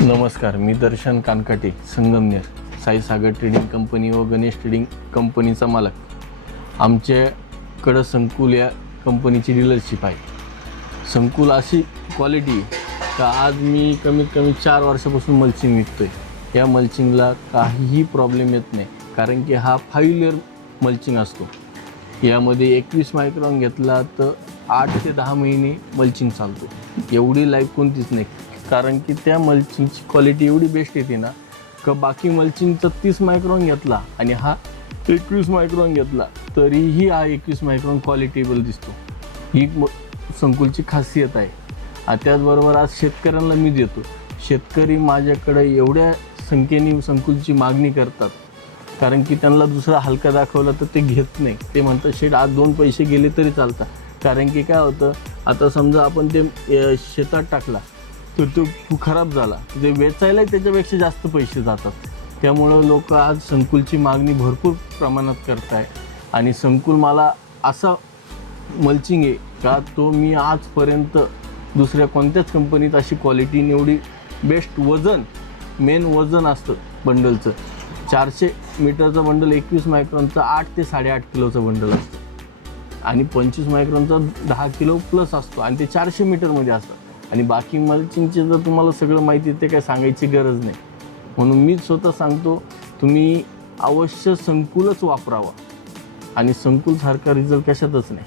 नमस्कार, मी दर्शन कानकाटे, Sangamner, साईसागर trading company व Ganesh trading कंपनीचा मालक. आमच्याकडं संकुल या कंपनीची डीलरशिप आहे. संकुल अशी क्वालिटी का आज मी कमीत कमी 4 वर्षापासून मल्चिंग विकतो आहे. या मल्चिंगला काहीही प्रॉब्लेम येत नाही, कारण की हा 5 लेअर मल्चिंग असतो. यामध्ये 21 मायक्रॉन घेतला तर 8 ते 10 महिने मल्चिंग चालतो. एवढी लाईफ कोणतीच नाही, कारण की त्या मल्चिंगची क्वालिटी एवढी बेस्ट येते ना का बाकी मल्चिंगचा 30 मायक्रॉन घेतला आणि हा 21 मायक्रॉन घेतला तरीही हा 21 मायक्रॉन क्वालिटेबल दिसतो. ही संकुलची खासियत आहे. त्याचबरोबर आज शेतकऱ्यांना मी देतो. शेतकरी माझ्याकडे एवढ्या संख्येने संकुलची मागणी करतात, कारण की त्यांना दुसरा हलका दाखवला तर ते घेत नाही. ते म्हणतात शेट आज 2 पैसे गेले तरी चालतात. कारण की काय होतं, आता समजा आपण ते शेतात टाकला तर तो खराब झाला, ते वेचायला त्याच्यापेक्षा जास्त पैसे जातात. त्यामुळं लोक आज संकुलची मागणी भरपूर प्रमाणात करत आहे. आणि संकुल मला असा मल्चिंग आहे का तो मी आजपर्यंत दुसऱ्या कोणत्याच कंपनीत अशी क्वालिटी एवढी बेस्ट मेन वजन असतं बंडलचं. 400 मीटरचं बंडल 21 मायक्रॉनचं 8 ते 8.5 किलोचं बंडल असतं आणि 25 मायक्रॉनचा 10 किलो प्लस असतो आणि ते 400 मीटरमध्ये असतं. आणि बाकी मल्चिंगचे जर तुम्हाला सगळं माहिती आहे ते काय सांगायची गरज नाही. म्हणून मीच स्वतः सांगतो, तुम्ही अवश्य संकुलच वापरावा आणि संकुलसारखा रिझल्ट कशातच नाही.